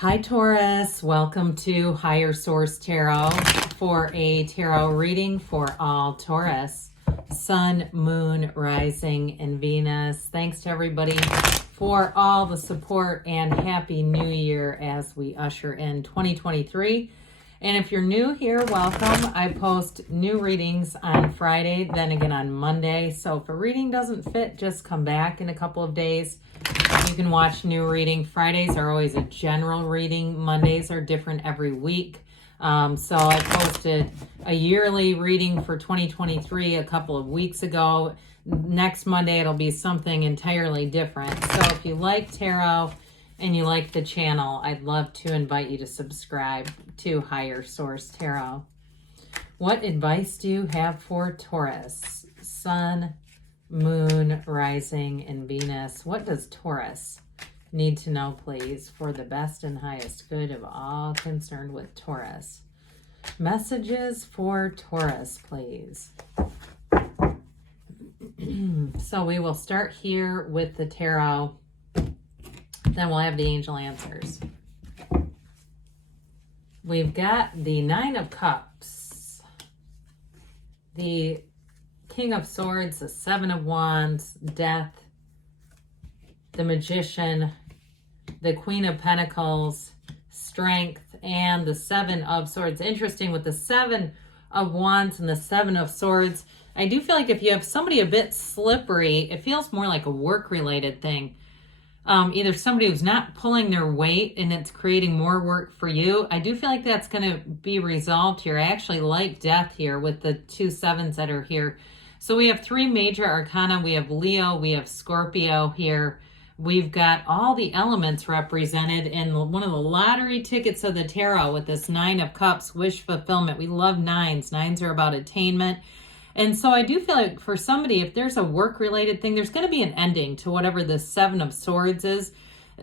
Hi Taurus, welcome to Higher Source Tarot for a tarot reading for all Taurus, Sun, Moon, Rising, and Venus. Thanks to everybody for all the support and Happy New Year as we usher in 2023. And if you're new here, welcome. I post new readings on Friday, then again on Monday. So if a reading doesn't fit, just come back in a couple of days. You can watch new reading. Fridays are always a general reading. Mondays are different every week. So I posted a yearly reading for 2023 a couple of weeks ago. Next Monday, it'll be something entirely different. So if you like tarot and you like the channel, I'd love to invite you to subscribe to Higher Source Tarot. What advice do you have for Taurus? Sun, Moon, Rising, and Venus. What does Taurus need to know, please, for the best and highest good of all concerned with Taurus? Messages for Taurus, please. So we will start here with the tarot. Then we'll have the angel answers. We've got the Nine of Cups, the King of Swords, the Seven of Wands, Death, the Magician, the Queen of Pentacles, Strength, and the Seven of Swords. Interesting with the Seven of Wands and the Seven of Swords. I do feel like if you have somebody a bit slippery, it feels more like a work-related thing. Either somebody who's not pulling their weight and it's creating more work for you. I do feel like that's going to be resolved here. I actually like Death here with the two sevens that are here. So we have three major arcana. We have Leo, we have Scorpio here. We've got all the elements represented in one of the lottery tickets of the tarot with this Nine of Cups, wish fulfillment. We love nines. Nines are about attainment. And so I do feel like for somebody, if there's a work-related thing, there's going to be an ending to whatever the Seven of Swords is,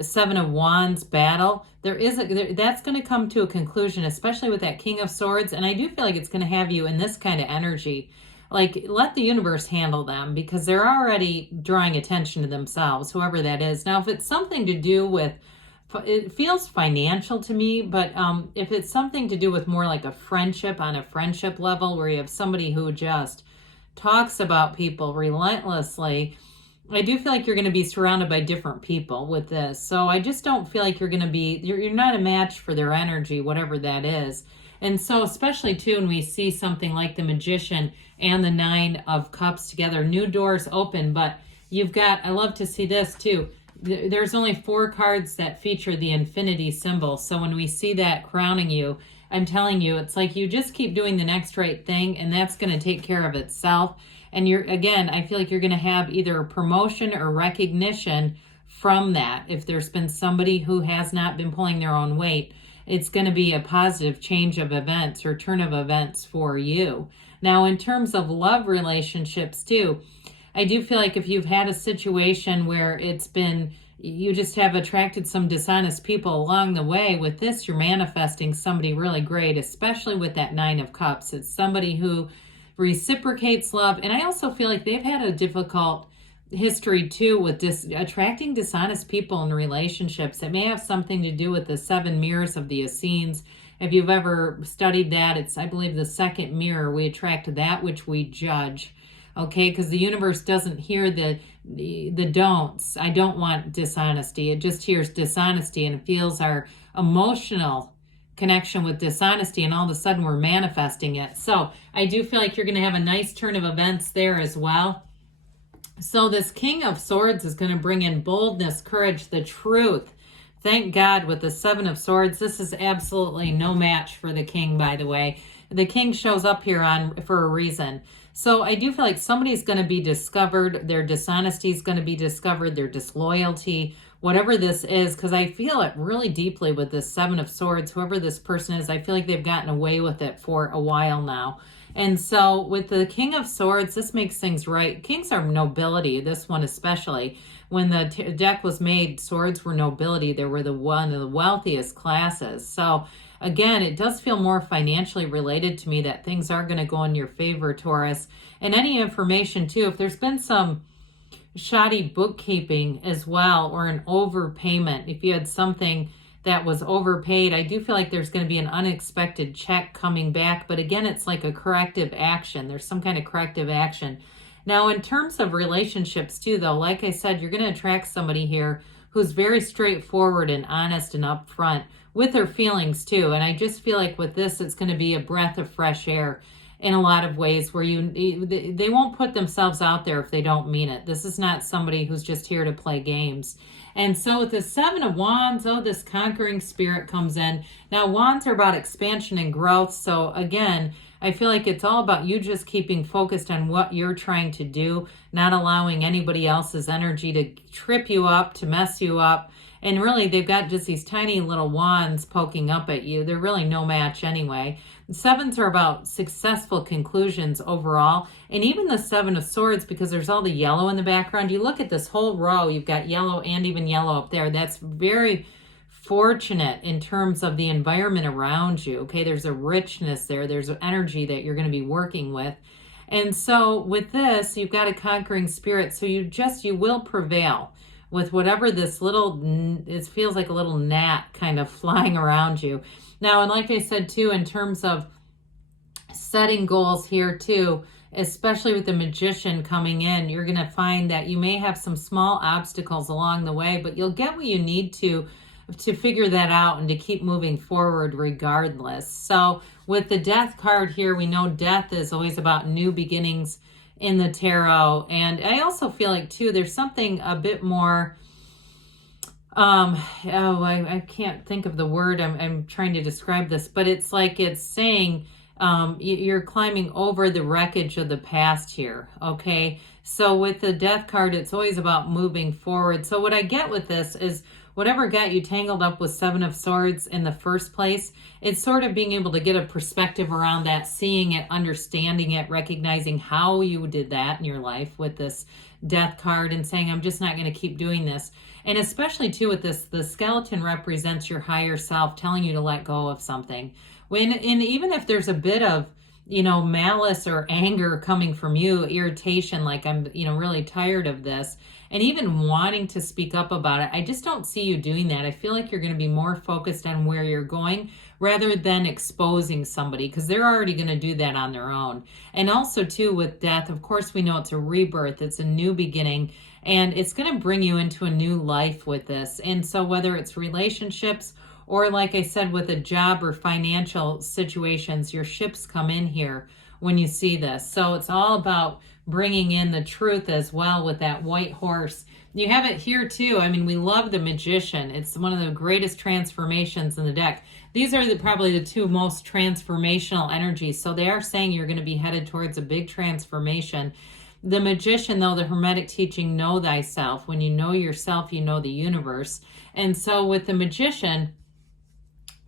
Seven of Wands battle. That's going to come to a conclusion, especially with that King of Swords. And I do feel like it's going to have you in this kind of energy. Like, let the universe handle them because they're already drawing attention to themselves, whoever that is. Now, if it's something to do with, it feels financial to me, but if it's something to do with more like a friendship on a friendship level where you have somebody who just talks about people relentlessly, I do feel like you're going to be surrounded by different people with this. So I just don't feel like you're going to be, you're not a match for their energy, whatever that is. And so especially too, when we see something like the Magician and the Nine of Cups together, new doors open, but you've got, I love to see this too. There's only 4 cards that feature the infinity symbol. So when we see that crowning you, I'm telling you, it's like you just keep doing the next right thing and that's going to take care of itself. And again, I feel like you're going to have either a promotion or recognition from that. If there's been somebody who has not been pulling their own weight, it's going to be a positive change of events or turn of events for you. Now, in terms of love relationships too, I do feel like if you've had a situation where it's been, you just have attracted some dishonest people along the way, with this, you're manifesting somebody really great, especially with that Nine of Cups. It's somebody who reciprocates love. And I also feel like they've had a difficult history too with attracting dishonest people in relationships. It may have something to do with the 7 mirrors of the Essenes. If you've ever studied that, it's, I believe, the second mirror. We attract that which we judge. Okay, because the universe doesn't hear the don'ts. I don't want dishonesty. It just hears dishonesty and it feels our emotional connection with dishonesty, and all of a sudden we're manifesting it. So I do feel like you're going to have a nice turn of events there as well. So this King of Swords is going to bring in boldness, courage, the truth. Thank God with the Seven of Swords. This is absolutely no match for the King, by the way. The King shows up here for a reason. So I do feel like somebody's going to be discovered. Their dishonesty is going to be discovered. Their disloyalty, whatever this is, because I feel it really deeply with this Seven of Swords. Whoever this person is, I feel like they've gotten away with it for a while now. And so with the King of Swords, this makes things right. Kings are nobility, this one especially. When the deck was made, swords were nobility. They were one of the wealthiest classes. So again, it does feel more financially related to me, that things are going to go in your favor, Taurus. And any information too, if there's been some shoddy bookkeeping as well, or an overpayment, if you had something that was overpaid. I do feel like there's going to be an unexpected check coming back, but again, it's like a corrective action. There's some kind of corrective action. Now, in terms of relationships too, though, like I said, you're going to attract somebody here who's very straightforward and honest and upfront with their feelings too. And I just feel like with this, it's going to be a breath of fresh air in a lot of ways, where they won't put themselves out there if they don't mean it. This is not somebody who's just here to play games. And so with the Seven of Wands, this conquering spirit comes in. Now, wands are about expansion and growth. So again, I feel like it's all about you just keeping focused on what you're trying to do, not allowing anybody else's energy to trip you up, to mess you up. And really, they've got just these tiny little wands poking up at you. They're really no match anyway. The sevens are about successful conclusions overall. And even the Seven of Swords, because there's all the yellow in the background. You look at this whole row, you've got yellow and even yellow up there. That's very fortunate in terms of the environment around you. Okay, there's a richness there. There's an energy that you're going to be working with. And so with this, you've got a conquering spirit. So you will prevail with whatever this little, it feels like a little gnat kind of flying around you. Now, and like I said too, in terms of setting goals here too, especially with the Magician coming in, you're going to find that you may have some small obstacles along the way, but you'll get what you need to figure that out and to keep moving forward regardless. So with the Death card here, we know death is always about new beginnings in the tarot. And I also feel like too, there's something a bit more, I can't think of the word I'm trying to describe this, but it's like it's saying you're climbing over the wreckage of the past here. Okay, so with the Death card, it's always about moving forward. So what I get with this is whatever got you tangled up with Seven of Swords in the first place, it's sort of being able to get a perspective around that, seeing it, understanding it, recognizing how you did that in your life with this Death card and saying, I'm just not going to keep doing this. And especially too with this, the skeleton represents your higher self telling you to let go of something. And even if there's a bit of, malice or anger coming from you, irritation, like I'm, really tired of this, and even wanting to speak up about it, I just don't see you doing that. I feel like you're going to be more focused on where you're going rather than exposing somebody, because they're already going to do that on their own. And also too with death, of course, we know it's a rebirth, it's a new beginning, and it's going to bring you into a new life with this. And so whether it's relationships or like I said, with a job or financial situations, your ships come in here when you see this. So it's all about bringing in the truth as well with that white horse. You have it here too. I mean, we love the Magician. It's one of the greatest transformations in the deck. These are probably the two most transformational energies. So they are saying you're going to be headed towards a big transformation. The Magician, though, the Hermetic teaching, know thyself. When you know yourself, you know the universe. And so with the Magician,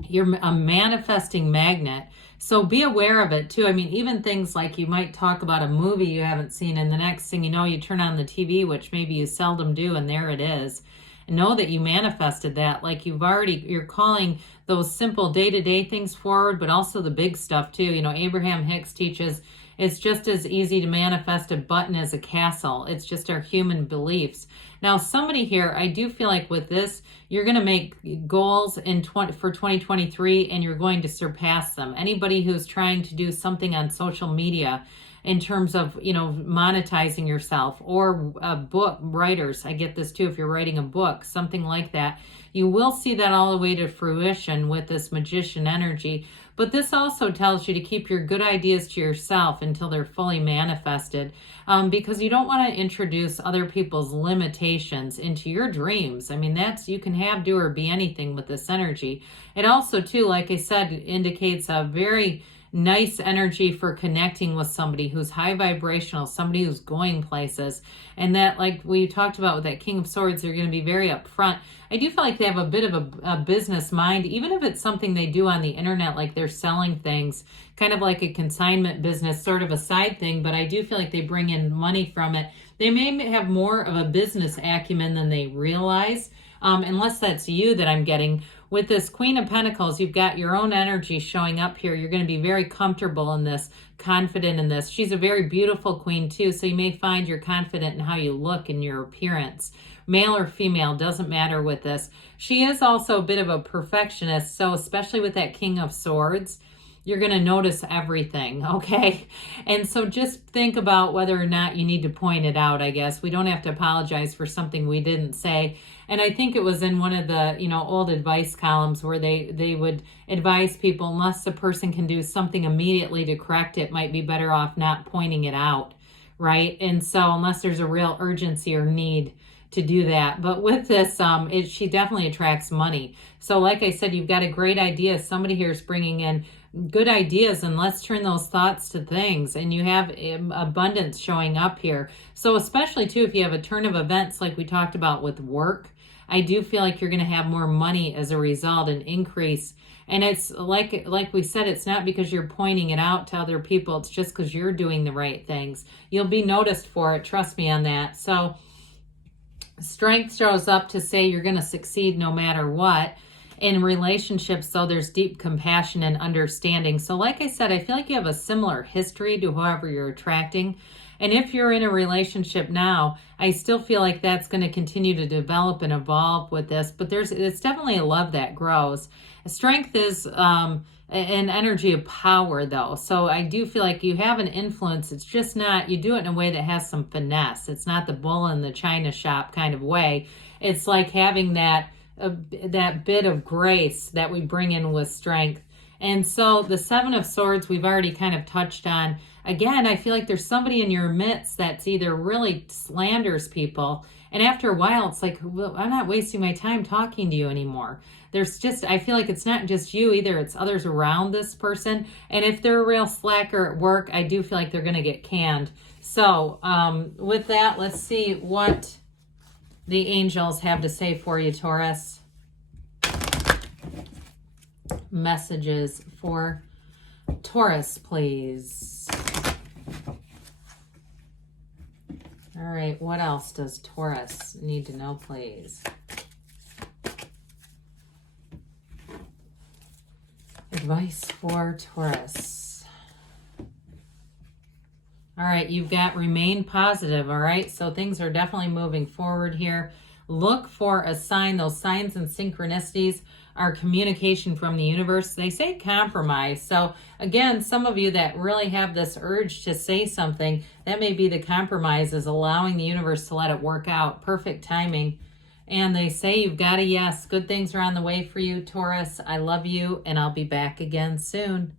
you're a manifesting magnet. So be aware of it too. I mean, even things like you might talk about a movie you haven't seen, and the next thing you know, you turn on the TV, which maybe you seldom do, and there it is. And know that you manifested that. Like you're calling those simple day-to-day things forward, but also the big stuff too. Abraham Hicks teaches it's just as easy to manifest a button as a castle. It's just our human beliefs. Now, somebody here, I do feel like with this, you're going to make goals for 2023, and you're going to surpass them. Anybody who's trying to do something on social media in terms of, monetizing yourself, or book writers, I get this too, if you're writing a book, something like that, you will see that all the way to fruition with this Magician energy. But this also tells you to keep your good ideas to yourself until they're fully manifested, because you don't want to introduce other people's limitations into your dreams. I mean, you can have, do, or be anything with this energy. It also, too, like I said, indicates a very nice energy for connecting with somebody who's high vibrational, somebody who's going places. And that, like we talked about with that King of Swords, they're going to be very upfront. I do feel like they have a bit of a business mind, even if it's something they do on the internet, like they're selling things, kind of like a consignment business, sort of a side thing, but I do feel like they bring in money from it. They may have more of a business acumen than they realize, unless that's you that I'm getting. With this Queen of Pentacles, you've got your own energy showing up here. You're going to be very comfortable in this, confident in this. She's a very beautiful queen too, so you may find you're confident in how you look and your appearance. male or female, doesn't matter with this. She is also a bit of a perfectionist, so especially with that King of Swords, you're going to notice everything, okay? And so just think about whether or not you need to point it out, I guess. We don't have to apologize for something we didn't say. And I think it was in one of the, old advice columns where they would advise people, unless the person can do something immediately to correct it, might be better off not pointing it out, right? And so unless there's a real urgency or need to do that. But with this, she definitely attracts money. So like I said, you've got a great idea. Somebody here is bringing in good ideas, and let's turn those thoughts to things. And you have abundance showing up here. So especially too, if you have a turn of events like we talked about with work, I do feel like you're going to have more money as a result, an increase. And it's like we said, it's not because you're pointing it out to other people. It's just because you're doing the right things. You'll be noticed for it. Trust me on that. So strength shows up to say you're going to succeed no matter what. In relationships, though, there's deep compassion and understanding. So like I said, I feel like you have a similar history to whoever you're attracting. And if you're in a relationship now, I still feel like that's going to continue to develop and evolve with this. But it's definitely a love that grows. Strength is an energy of power, though. So I do feel like you have an influence. It's just not, you do it in a way that has some finesse. It's not the bull in the china shop kind of way. It's like having that bit of grace that we bring in with strength. And so the Seven of Swords, we've already kind of touched on. Again, I feel like there's somebody in your midst that's either really slanders people, and after a while, it's like, well, I'm not wasting my time talking to you anymore. I feel like it's not just you either, it's others around this person. And if they're a real slacker at work, I do feel like they're going to get canned. So with that, let's see what the angels have to say for you, Taurus. Messages for Taurus, please. All right, what else does Taurus need to know, please? Advice for Taurus. All right, you've got remain positive, all right? So things are definitely moving forward here. Look for a sign. Those signs and synchronicities are communication from the universe. They say compromise. So again, some of you that really have this urge to say something, that may be the compromise, is allowing the universe to let it work out. Perfect timing. And they say you've got a yes. Good things are on the way for you, Taurus. I love you, and I'll be back again soon.